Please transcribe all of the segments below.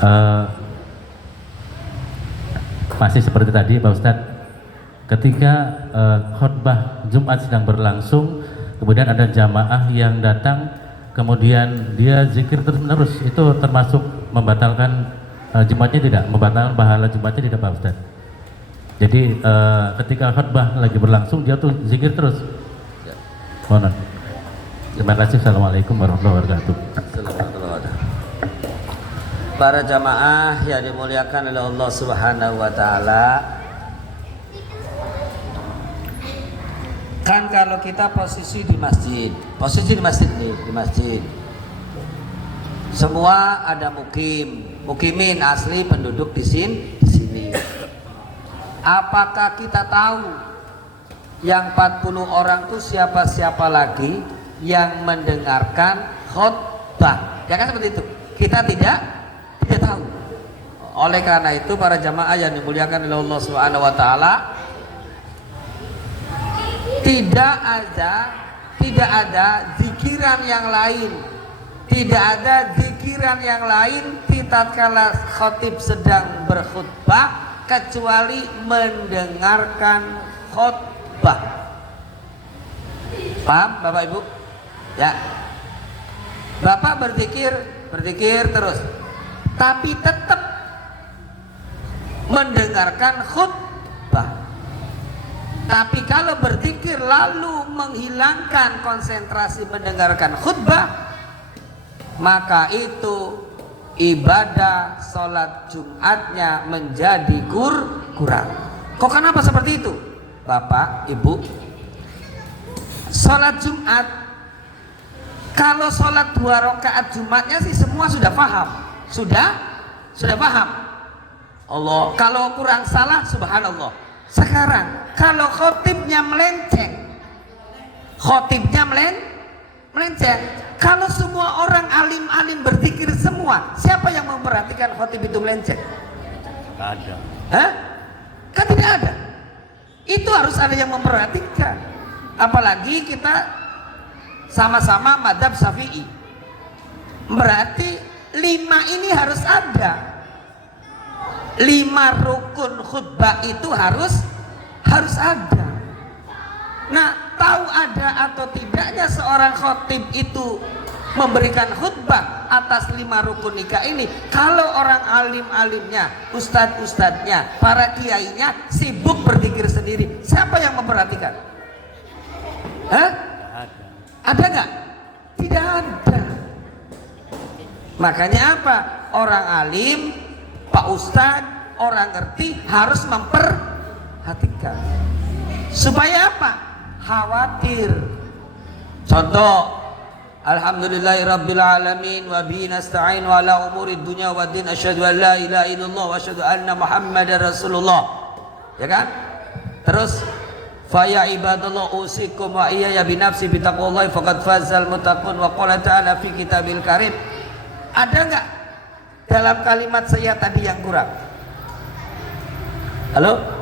Eh, Masih seperti tadi Pak Ustadz, ketika khutbah Jumat sedang berlangsung, kemudian ada jamaah yang datang, kemudian dia zikir terus menerus, itu termasuk membatalkan Jumatnya tidak? Membatalkan pahala Jumatnya tidak Pak Ustadz? Jadi ketika khutbah lagi berlangsung dia tuh zikir terus. Mohon. Terima kasih. Assalamualaikum warahmatullahi wabarakatuh. Para jamaah yang dimuliakan oleh Allah Subhanahu wa taala, kan kalau kita posisi di masjid nih, di masjid. Semua ada mukimin asli penduduk di sini. Apakah kita tahu yang 40 orang itu siapa-siapa lagi yang mendengarkan khutbah? Ya kan seperti itu. Kita tidak tahu. Oleh karena itu para jamaah yang dimuliakan oleh Allah Subhanahu wa taala, tidak ada zikiran yang lain. Tidak ada zikiran yang lain tatkala khatib sedang berkhutbah kecuali mendengarkan khutbah. Paham Bapak Ibu? Ya. Bapak berzikir terus, tapi tetap mendengarkan khutbah. Tapi kalau berzikir lalu menghilangkan konsentrasi mendengarkan khutbah, maka itu ibadah sholat Jumatnya menjadi kurang. Kok kenapa seperti itu? Bapak, Ibu, sholat Jumat, kalau sholat 2 rakaat Jumatnya sih semua sudah paham. Sudah paham. Allah, kalau kurang salah subhanallah. Sekarang kalau khotibnya melenceng, kalau semua orang alim-alim berzikir semua, siapa yang memperhatikan khotib itu melenceng? Tidak ada. Hah? Kan tidak ada. Itu harus ada yang memperhatikan. Apalagi kita sama-sama madzhab Syafi'i. Berarti 5 ini harus ada. 5 rukun khutbah itu harus ada. Nah, tahu ada atau tidaknya seorang khotib itu memberikan khutbah atas 5 rukun nikah ini, kalau orang alim-alimnya, ustadz-ustadznya, para kiainya sibuk berzikir sendiri, siapa yang memperhatikan? Hah? Ada nggak? Tidak ada. Makanya apa? Orang alim, Pak Ustadz, orang ngerti harus memperhatikan. Supaya apa? Khawatir. Contoh, alhamdulillahirabbil alamin wa bihi nasta'in wa ala umurid dunya waddin, asyhadu an la ilaha illallah wa asyhadu anna muhammadar rasulullah. Ya kan? Terus fa ya ibadallah usikum wa iyaya bi nafsi bi taqwallahi faqad fazal muttaqun wa qala ta'ala fi kitabil karim. Ada enggak dalam kalimat saya tadi yang kurang? Halo?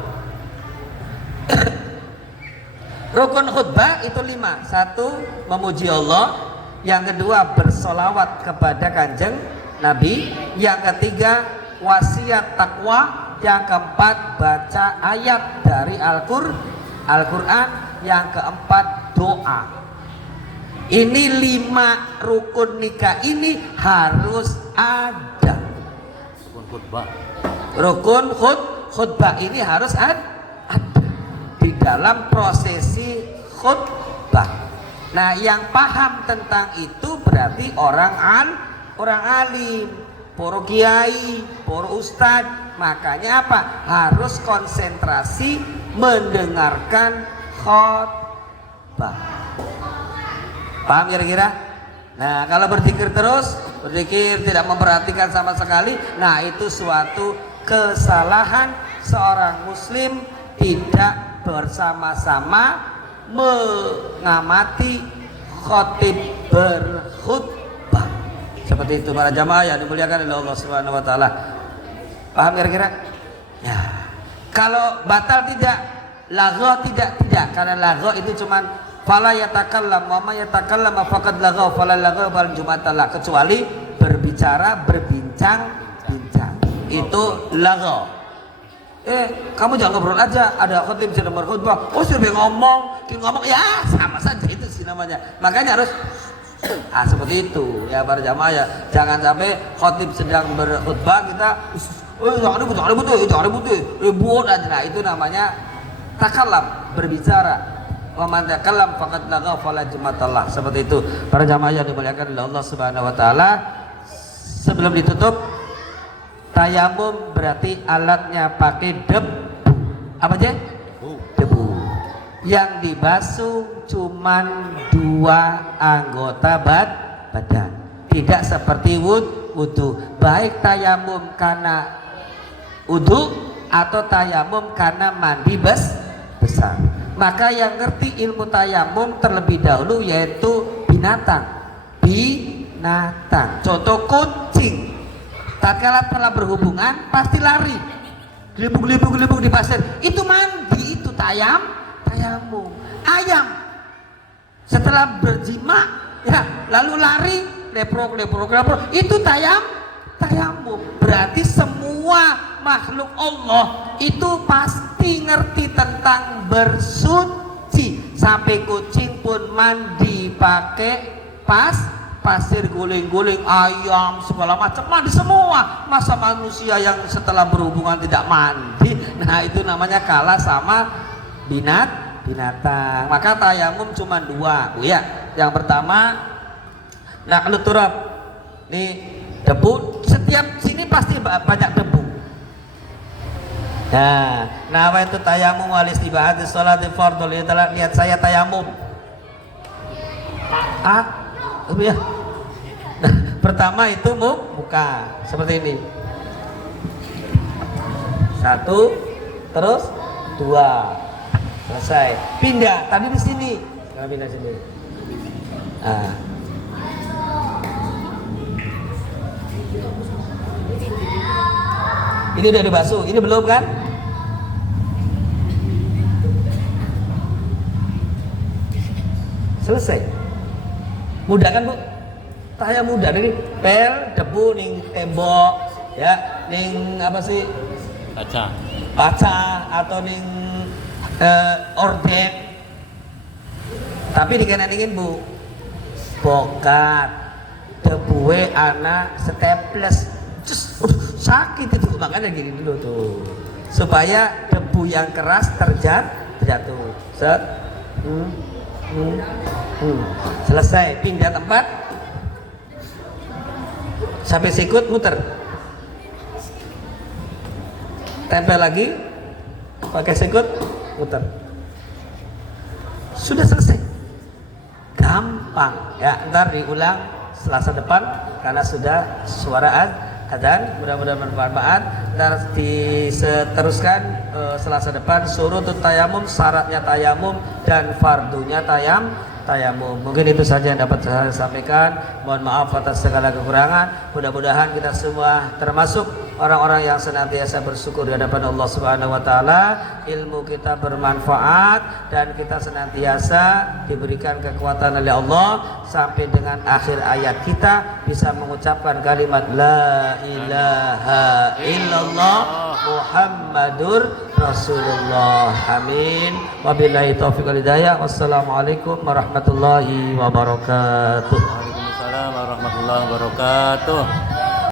Rukun khutbah itu 5. 1, memuji Allah. Yang kedua, bersolawat kepada kanjeng Nabi. Yang ketiga, wasiat takwa. Yang keempat, baca ayat dari Al-Quran. Yang keempat, doa. Ini 5 rukun nikah ini harus ada. Rukun khutbah. Rukun khutbah ini harus ada di dalam prosesi khutbah. Nah, yang paham tentang itu berarti orang alim, para kiai, para ustadz. Makanya apa? Harus konsentrasi mendengarkan khutbah. Paham kira-kira? Nah, kalau berzikir terus, tidak memperhatikan sama sekali, nah itu suatu kesalahan. Seorang muslim tidak bersama-sama mengamati khotib berkhutbah. Seperti itu para jamaah yang dimuliakan oleh Allah Subhanahu wa taala. Paham kira-kira? Ya. Kalau batal tidak, lagho tidak, karena lagho itu cuman fala yatakallam wa ma yatakallam faqad lagho fala lagho bal jumatalah, kecuali berbicara, berbincang. itu lagho. Kamu jangan ngobrol aja, ada khotib sedang berkhutbah, oh sudah ngomong ya sama saja itu sih namanya. Makanya harus seperti itu ya para jamaah ya. Jangan sampai khotib sedang berkhutbah kita jangan ribut aja. Nah itu namanya takalam, berbicara. Wa man takallam faqad lagha fala jumatallah. Seperti itu para jamaah yang dimuliakan oleh Allah Subhanahu wa taala. Sebelum ditutup, tayamum berarti alatnya pakai debu. Apa aja? Debu. Yang dibasuh cuman 2 anggota badan. Tidak seperti wudu. Baik tayamum karena wudu atau tayamum karena mandi besar. Maka yang ngerti ilmu tayamum terlebih dahulu yaitu binatang. Contoh kucing. Tatkala telah berhubungan pasti lari. Gelibuk di pasir. Itu mandi, itu tayamum. Ayam setelah berjima ya lalu lari leprok. Itu tayamum. Berarti semua makhluk Allah itu pasti ngerti tentang bersuci. Sampai kucing pun mandi pakai pasir guling-guling, ayam segala macam mandi semua. Masa manusia yang setelah berhubungan tidak mandi? Nah itu namanya kalah sama binatang. Maka tayamum cuma 2 Bu ya. Yang pertama naqlut turab. Nih debu, setiap sini pasti banyak debu. Nah, apa itu tayamum wal istibahati sholati fardhu. Lihat saya tayamum. Ya. Nah, pertama itu muka seperti ini. 1, terus 2, selesai. Pindah. Tadi di sini. Sekarang pindah sini. Ini udah dibasuh, ini belum kan? Selesai. Mudah kan Bu? Tayang mudah dari pel, debu ning tembok, ya, ning apa sih? Kaca atau ning ordek. Tapi dikenalin Bu, bokat, debuwe anak staples. Sakit itu, makanya gini dulu tuh supaya debu yang keras terjatuh. Set. Selesai. Pindah tempat sampai sikut, muter, tempel lagi pakai sikut, muter, sudah selesai. Gampang ya. Ntar diulang Selasa depan karena sudah suara adzan. Mudah-mudahan bermanfaat. Dan diteruskan Selasa depan surutut tayamum, syaratnya tayamum dan fardunya tayamum. Mungkin itu saja yang dapat saya sampaikan. Mohon maaf atas segala kekurangan. Mudah-mudahan kita semua termasuk orang-orang yang senantiasa bersyukur di hadapan Allah Subhanahu wa taala. Ilmu kita bermanfaat dan kita senantiasa diberikan kekuatan oleh Allah sampai dengan akhir ayat kita bisa mengucapkan kalimat la ilaha illallah Muhammadur Rasulullah. Amin. Wabillahi taufiq wal hidayah. Wassalamualaikum warahmatullahi wabarakatuh. Waalaikumsalam warahmatullahi wabarakatuh.